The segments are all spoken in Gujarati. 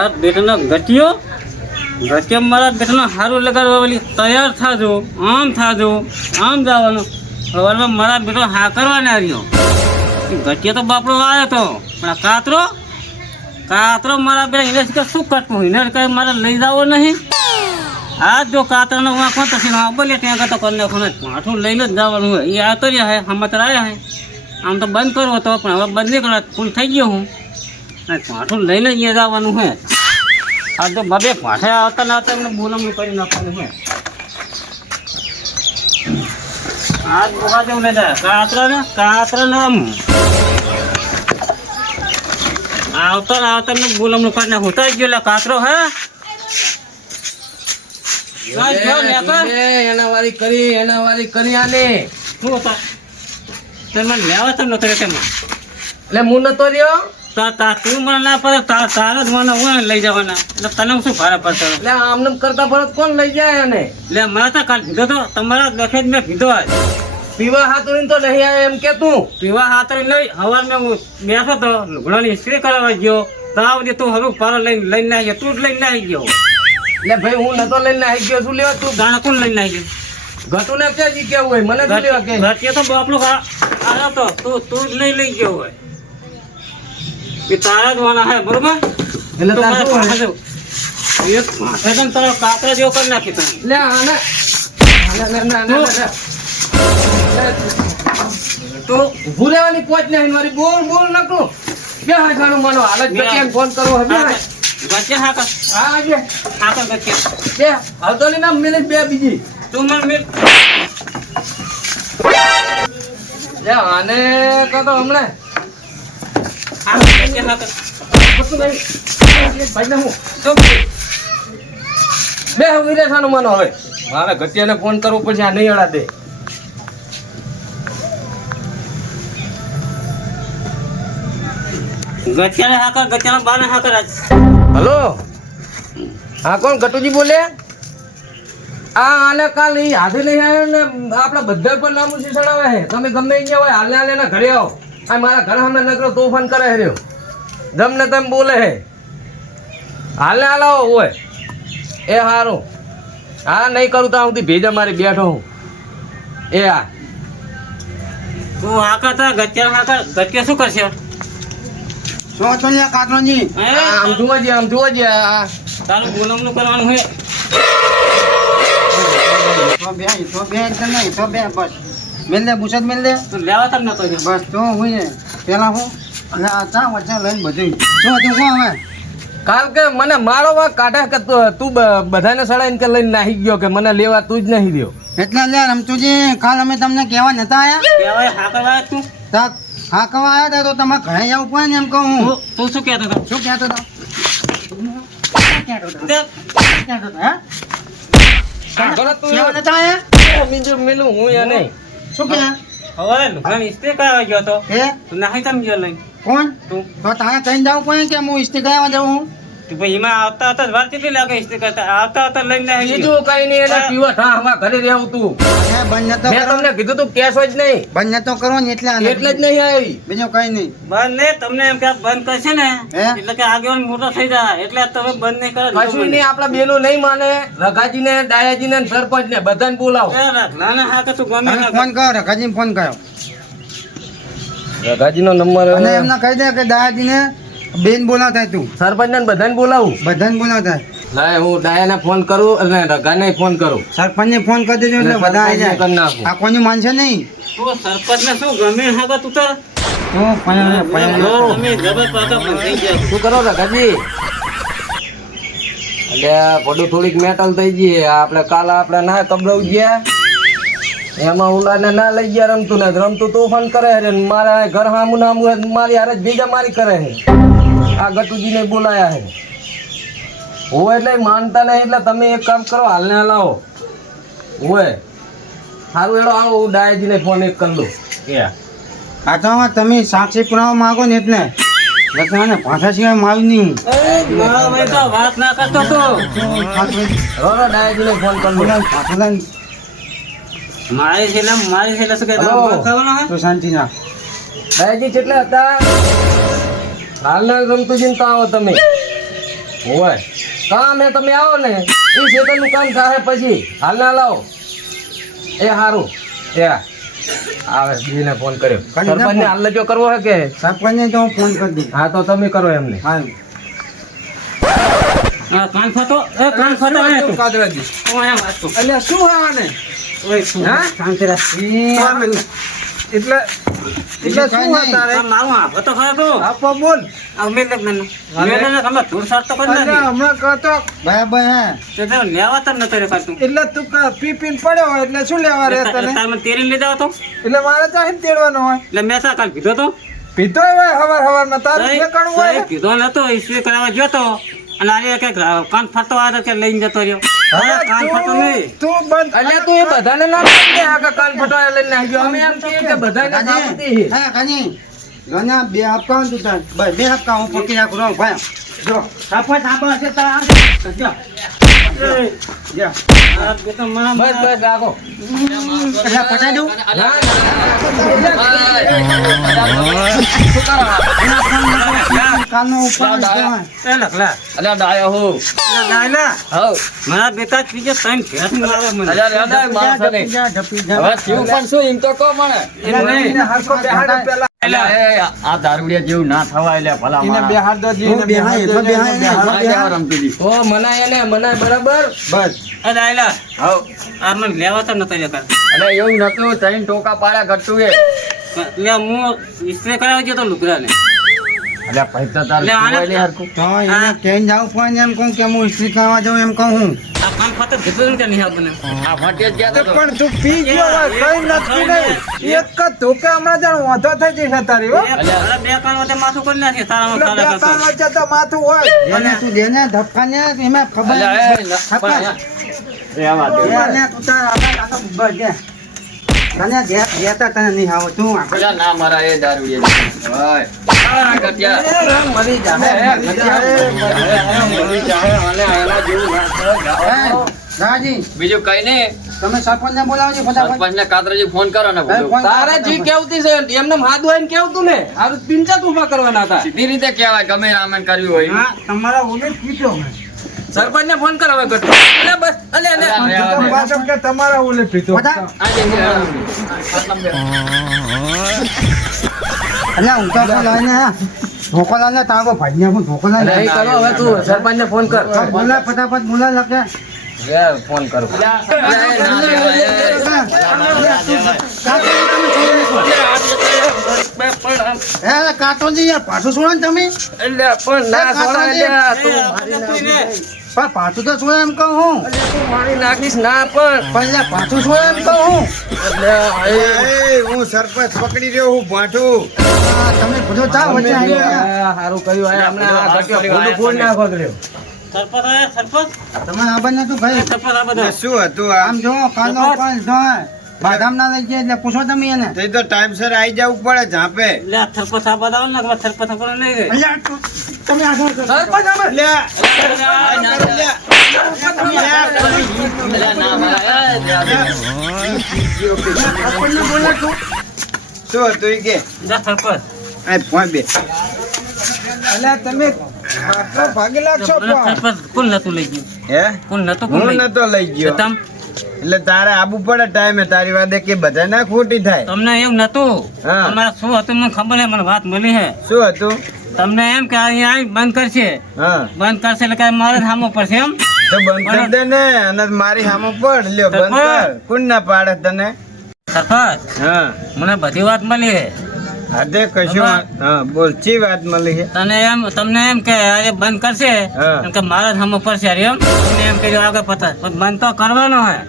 મારા બેટાનો ગટિયો ગટિયો મારા બેટાનો સારું લગાડવા વાળી તૈયાર થાજો, આમ થાજો, આમ જવાનું. સવારમાં મારા બેટો હા કરવાને આવ્યો. ગટિયો તો બાપડો આવ્યો હતો પણ આ કાતરો? કાતરો મારા બેટા એને કે શું કટવું એને કઈ મારે લઈ જવો નહીં? આ જો કાતરાનો વાંખો તો છે બોલે ત્યાં તો કરીને નાખો માથું લઈને જ જવાનું હોય. એ આવતો રહ્યા હે હમત આવ્યા હે. આમ તો બંધ કરવો હતો પણ હવે બંધ નહીં કરવા ફૂલ થઈ ગયો હું. માથું લઈને અહીંયા જવાનું હે. આ તો બબે પાઠે આવતા ના આવતા એમને બોલમનું કરી નાખવાનું હે આજ બોકા દેવું ને કાતરા ને કાતરા ને આમ. આવતા ને આવતા એમને બોલમનું કરી નાખું. તો ગયો લે કાતરો હે? એના વાળી કરી એના વાળી કરી આને. શું હતા તમે લેવા તો નતો તેમાં. એટલે હું નતો રહ્યો? તા તા મને ના પડે તા તારા જ મને હું લઈ જવાના. એટલે તને શું ભારે પડતો એટલે આમને કરતા ફરત કોણ લઈ જાય એને? એટલે મને તો કાલ કીધો તો તમારા લખે જ મેં કીધો આજ પીવા હાથું તો નહીં આવે એમ કે તું? પીવા હાથરી લઈ હવાર મેં હું બેઠો તો લુગડાની ઇસ્ત્રી કરવા ગયો. તાવ તું હરું પારો લઈને લઈને આવી ગયો તું જ લઈને આવી ગયો. એટલે ભાઈ હું નતો લઈને આવી ગયો શું લેવા તું? ગાણા કોણ લઈને આવી ગયો? ઘટુ ને ક્યાં જી કેવું હોય? મને શું લેવા કે? ઘટીએ તો બાપલો આ તો તું તું જ લઈ લઈ ગયો હોય. એ તારા જ વાના હે બરોબર? એટલે તાર શું પાસે એક એકદમ તો તારો કાકરા જેવો કરી નાખી તને. લે આને. આને, આને, આને, આને, આને. તું ઊભું રહેવાની પોચ નહીં મારી બોલ બોલ નકરું. બે હાથાનું માનો હાલત ગટિયાને ફોન કરવો હવે બચ્યા હાથ. ગચ્ચે હાકર હા આજે. હાકર ગચ્ચે બે હાલતો નહીં ના મિનિટ બે બીજી. તું મને મિલ. લે આને કહો હમણાં હાકર ગચ્ચે હાકર કશું નહીં ભાઈ હું તું બે વિરેશાનું માનો હવે મારે ઘટિયાને ફોન કરવો પછી આ નહીં અડા દે ગચ્ચાને હાકર ગચ્ચાના બાને હાકર હલો. હા, કોણ? ગટુજી બોલે? આ કાલ હાથે લઈ આવ્યો ને, આપણા બધા પર નામું છે. તમે ગમે અહીંયા હોય હાલે હાલે ના ઘરે આવો. આ મારા ઘર સામે નકરો તોફાન કરે છે રહ્યો. ગમને તેમ બોલે છે હાલે હાલાવો હોય એ સારું હા નહીં કરું તો સુધી ભેજા મારી બેઠો હું. એ હા તું હાકર તો ગચ્ચાને હાકર. ગચ્યા શું કરશે? શું છો લ્યા કાકરોજી હે? આમ છે આમ આ તારું બોલમનું કરવાનું હોય તો બે તો બે એકદમ નહીં તો બે બસ. મેલ દે પૂછત મેલ દે. તો લેવા તમ નતો ગયો બસ તો હું ને પેલા હું અને આ ચા વચ્ચે લઈને બધું શું હતું શું હવે? કારણ કે મને મારો વાક કાઢે કે તું- તું બધાને સડાઈને કે લઈને નાહી ગયો કે મને લેવા તું જ નહીં રહ્યો? એટલે લે રમતુજી કાલ અમે તમને કહેવા નતા આયા? કહેવાય હાકર વાળા તું? તા હા કવા આવ્યા હતા તો તમારે ઘરે જવું પડે ને એમ કહું હું. તું તું શું કહેતો હતો? શું કહેતો હતો? શું કહેતો હતો? તે કહેતો હતો, હે? તું નતા આયા? બીજું મિલું હું યા નહીં. શું કે? હવે લુગડાની ઇસ્ત્રી કરવા ગયો તો હે? તું નાહી તમ ગયો લઈને. કોણ? તું. તો તારા કહીને જાવ પડે કે હું ઇસ્ત્રી કરાવવા જાઉં હું? એમાં આવતા આવતા વાર કેટલી લાગે ઇસ્ત્રી કરતા? આવતા આવતા લઈને બીજું કઈ નહીં એને પીવા ઠા હવા ઘરે રહેવું તું. બંધ નતો મેં તમને કીધું તું કેસ જ નહીં. બંધ નતો કરો ને એટલે એટલે જ નહીં આવી. બીજું કઈ નહીં. બંધ નહીં તમને એમ કે બંધ કરશે ને? એટલે કે આગેવાન મોટો થઈ જાય. એટલે તમે બંધ નહીં કરે કશું નહીં આપણા બેનો નહીં માને. રઘાજી ને દાયાજી ને સરપંચ ને બધાને બોલાવો. નાના હા કે તું ગમે ફોન કરો રઘાજી ફોન કર્યો રઘાજી નો નંબર અને એમને કહી દે કે દાદાજીને બેન બોલાવતા તું. સરપંચ ને બધાને બોલાવું? બધાને બોલાવતા. લાય હું ડાયાને ફોન કરું અને રઘાને ફોન કરું. સરપંચને ફોન કરી દેજો એટલે બધા આવી સરપંચને કરી જાય. નાખું. આ કોઈનું માનશે નહીં? તો સરપંચ ને શું ગમે હા તું તો તો પણ- પણ- તમે જબર પાકા બંધ થઈ ગયા. શું કરો રઘાજી? એટલે બધું થોડીક મેટલ થઈ ગઈ આપણે કાલ આપણે ના કબરવ ગયા. એમાં ઉલાને ના લઈ ગયા રમતું ને રમતું તોફાન કરે છે મારા ઘર હામું નામું મારી હારે જ ભેગા મારી કરે છે. આ ગટુજીને બોલાયા છે હોય એટલે માનતા નહીં એટલે તમે એક કામ કરો હાલને હલાવો. હોય સારું એડો આવો હું ડાયજીને ફોન એક કરી દઉં આ તો તમે સાક્ષી પુરાવા માંગો ને એટલે. લખાને ભાષા સિવાય મારું નહીં મારા ભાઈ તો વાત ના કરતો તો. રોરો ડાયાજીને ફોન કરી દઉં ભાષા લઈને. મારી છેલ્લે મારી શું કહેતા? હલો. વાત કરવાનો હે? તો શાંતિ ના. ડાયાજી કેટલા હતા? હાલના રમતું તો આવો તમે. હોય કામ હે તમે આવો ને એ ખેતરનું કામ થાય પછી. હાલ ના લાવો એ સારું એ. આવે બીજીને ફોન કર્યો. સરપંચને હાલ જો કરવો હે કે? સરપંચને તો હું ફોન કરી દઉં. હા તો તમે કરો એમને. હા. આ કાન ફતો એ કાન ફતો અહીંયા તું. કાદરાજી. હું અહીંયા વાંચતો. એટલે શું આને ઓય, હા? શાંતિ રાખ. એટલે એટલે શું. તારે? મારું તો ખરો તું. આપો બોલ. તમે ધૂળ કરી નાખી. હમણાં કહેતો હે. તે તો લેવા તો એટલે તું પી પીને પડ્યો હોય એટલે શું લેવા રે તને? તાર મને તેરીને લીધા હતો એટલે મારે ચાહી તેડવાનો હોય. એટલે મેં તો કાલ પીધો તો પીધો હોય હવાર તારે હોય સાહેબ નતો ઈસ્વી કરાવવા ગયો તો. અને આજે કંઈક કાન ફરતો આવ્યો કે લઈને જતો રહ્યો. બે તાર બે આપકા હું પકી નાખું. ભાઈ જો. સાપા સાપા છે તાર પટાઈ દઉં. કાલનો ઉપર એ લખલા. અલ્યા ડાયો હું. એટલે લાયલા, મારા બેટા ત્રીજે ત્રણ ભેંસ મારે મને. અલ્યા લેડા મારસો ને હવે થયું પણ શું? એમ તો કહો મને. એમ નહીં. અલ્યા, એ, આ દારૂડિયા જેવું ના થવા એટલે ભલા ને. ઓ મનાય એને મનાય બરાબર? બસ. લેવા તો નતો જતા. એવું નતું ત્રણ ટોકા પાડ્યા ઘટતું એ. એટલે હું ઇસ્ત્રી કરાવવા તો લુકરા લુગડાને. અલ્યા પૈસા તાર એટલે આને- જોવાય નહીં હરખું. તો એને કહીને જાઉં પણ એમ કહું કે હું ઇસ્ત્રી ખાવા જાઉં એમ કહું હું આ ફરતો કીધું ને કે નહીં આપણને. આ ફાટ્યા જ ગયા તો. પણ તું પી ગયો હોય કઈ નથી નહીં એક જ ધોકે હમણાં જાણ વાંધો થઈ જશે તારી હો બે- બે કાન વચ્ચે માથું કરી તારામાં એટલે કાળા બે કાન વચ્ચે તો માથું હોય અને તું જેને ધક્કા ને એમાં ખબર અલ્યા, એ. પણ એ અને તું તાર આગળ બસ દે. તને જે દેતા તને નહીં આવો તું ના મારા એ દારૂ ભાઈ. જા એ, ગટિયા. ના બીજું કઈ નહીં તમે સરપંચને બોલાવજો ફટાફટ. સરપંચને કાતરાજી ફોન કરો ને એ ફોન તારે જી કેવતી છે? એમને હાથ હોય કેવતું ને? હારું પિંચા તુફા કરવાના હતા. સીધી રીતે કેવાય ગમે રામન કર્યું હોય. તમારા ઓલે પીટો સરપંચ ને ફોન કરાવે ગટુ અલે બસ અલે અલે. તો કે તમારા ઓલે પીતો બધા અલ્યા હું તો બોલાવીને હા ઢોકળાને તાગો ભાઈને હું ઢોકળાને નહીં કરો હવે તું સરપંચ ને ફોન કર. બોલા ફટાફટ બોલા લખે. ફોન કરો. એ કાતોજી યાર પાછું છોડો ને તમે. એટલે પણ ના તું. ને. પણ પાછું તો શું એમ કહું હું? મારી નાખીશ ના પણ. પહેલા પાછું શું એમ કહું હું? હું સરપંચ પકડી રહ્યો હું ભાઠું. તમે બધો ચા વચ્ચે સારું કર્યું અમને આ ઘટ્યો ફોન ના પકડ્યો. સરપંચ સરપંચ? તમે આ બંને તું ભાઈ? સરપંચ આ બધા. શું હતું આમ જો કાનો પણ જો બાદામ ના લઈ જાય એટલે પૂછો તમે એને. તે તો ટાઈમ સર આવી જવું પડે જાપે લે આ સરપંચ દાવ ને કે સરપંચ આપણને નહીં ગઈ અલ્યા તમે આગળ કરો. શું હતું કે. આ ફોન બે. અલ્યા તમે ભાગેલા છો કોણ નતું લઈ ગયું. હે? કોણ નતું કોણ નતો લઈ ગયો. તમ એટલે તારે આબુ પડે ટાઈમે તારી વાત કે બધા ના ખોટી થાય. તમને એવું નતું. તમારે શું હતું મને ખબર હે મને વાત મળી હે શું હતું? તમને એમ કે અહીંયા બંધ કરશે. બંધ કરશે એટલે મારે સામો પડશે એમ. તો બંધ કરી દે ને અને મારી સામો પડ. લ્યો બંધ કર. કોણ ના પાડે તને? સરપંચ. હા. મને બધી વાત મળી હે હાથે કશું વાત- હા બોલ ચી વાત મળી છે? તને એમ તમને એમ કે અરે બંધ કરશે. કે મારા સામો પડશે અરે એમ. એમ કે આગળ પતા બંધ તો કરવાનો હે અને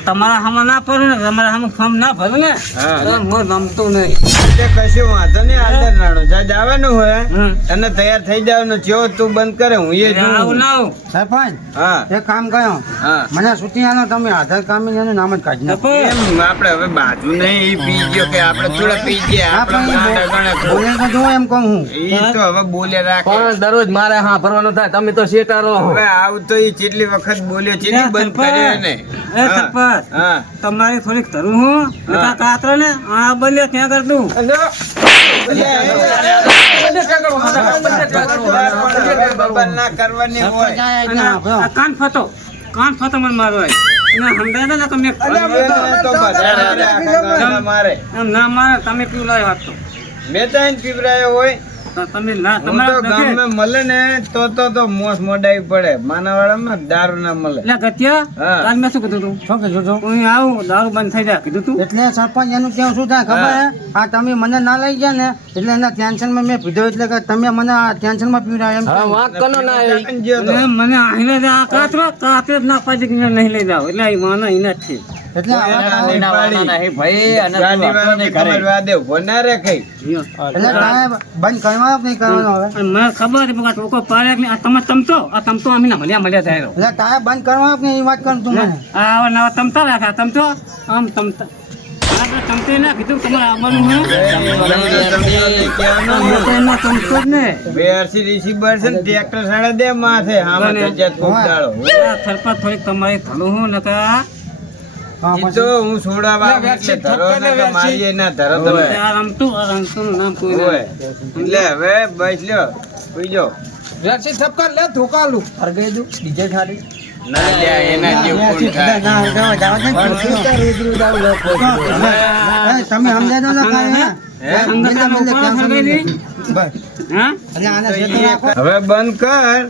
તમારા સામે ના ભરું ને તમારા સામે ફોર્મ ના ભરું ને? હું. રમતું નહીં. કશું વાંધો નહીં આદર રાણો જ્યાં જવાનું હોય. અને તૈયાર થઈ જવાનું જો તું બંધ કરે હું એ આવું જોઉં. ના આવું. સરપંચ હા. એક કામ કયો મને સુતી આનો તમે આધાર કામી એનું નામ જ કાઢી નાખો. એમ આપણે હવે બાજુ નહીં પી ગયો કે આપણે થોડા પી ગયા બોલે તો જો એમ કહું હું. એ તો હવે બોલે રાખે. પણ દરરોજ મારે હા ભરવાનું થાય તમે તો શેટારો હવે આવ તો એ કેટલી વખત બોલ્યો છે બંધ કર્યો ને હા. તમારી થોડીક ધરું હું. નકા કાતરો ને આ બોલ્યો ક્યાં કર દઉં. કાન ફતો કાન ફતો મને મારો ને મારે. એમ ના મારે તમે પીવું લાવ્યો તો. મેં તો એને પીવરાયો હોય. તમે ના તો તમારા મળે ને તો તો તો મોસ મોડાઈ પડે. માનાવાડામાં દારૂ ના મળે. એટલે ગત્યા કાલ મેં શું કીધું તું? શું કીધું તું? હું આવું દારૂ બંધ થઈ જાય કીધું તું? એટલે સરપંચ એનું કેવું શું થાય ખબર હે. આ તમે મને ના લઈ ગયા ને એટલે એના ટેન્શનમાં મેં પીધો એટલે કે તમે મને આ ટેન્શનમાં પીવડાવ્યા એમ હા વાંક ના મને આહીને જ કાતરો ના પાડી કે નહીં લઈ જાવ એટલે આ માનો એના જ છે. એટલે ના, ના, ના, ના, ભાઈ અને ના બંધ કરવાનો હવે? મને ખબર ટોકો પાડે આ તમે તમતો? આ તમતો અમે ના મળ્યા મળ્યા થાય એટલે બંધ કરવાનો કે એ વાત કર તું મને? આ નવા તમતા રાખા તમતો? આમ તમતા. તમતે ના કીધું તમારે આવવાનું હે એમાં તમતો જ ને. બેરસી રિસીવર છે ને ટ્રેક્ટર સાડા દે માથે. હામે બને. ધજાત ખૂબ દાડો. આ થરપા થોડીક તમારી થલું હું નકા તો હું છોડાવા મારીએ ના ધરો તમે. નામ કોઈ. એટલે હવે બસ લ્યો સુઈ જાઓ. વેક્સિન ઠપકાર લે ડીજે ખાલી. ના એના કોણ થાય? ના, જવા- જવા ને. તમે સમજાય તો ના તો સેટું ઈ રાખો. હવે બંધ કર.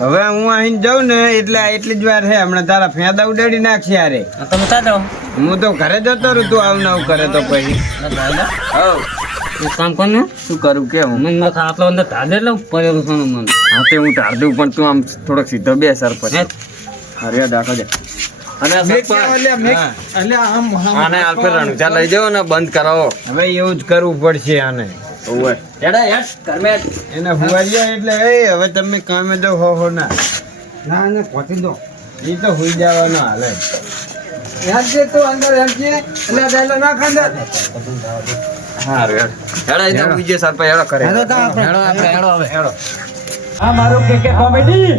હવે હું અહીં જાઉં ને એટલે એટલી જ વાર છે. હમણાં તારા ફેંદા ઉડાડી નાખશે યારે તમે તા જાઓ હું તો ઘરે જતો રહું તું આવું નવું કરે તો પછી. કામ કર ને. શું કરું કે હું? મને આટલો અંદર તાજે લઉં પડેલું છું મને. હા તે હું ઢાળ દઉં પણ તું આમ થોડોક સીધો બે સર? પછી. અરે ડાકો જા અને. આને રણુજા લઈ જાઓ ને બંધ કરાવો. હવે એવું જ કરવું પડશે આને. ઓવે હેડા હેડ કરમે એને હુવારિયા એટલે એ હવે તમે કામે દો હો હો ના. ના, એને પહોંચી દો. એ તો હુઈ જવાનો હાલે. હેડજે તો અંદર હેડજે એટલે ડાયલો ના ખાંદા તો બીજે સાલ પર હેડો કરે હેડો તો આપણે. હેડો આપણે હેડો હવે હેડો. આ મારું કે કે કોમેડી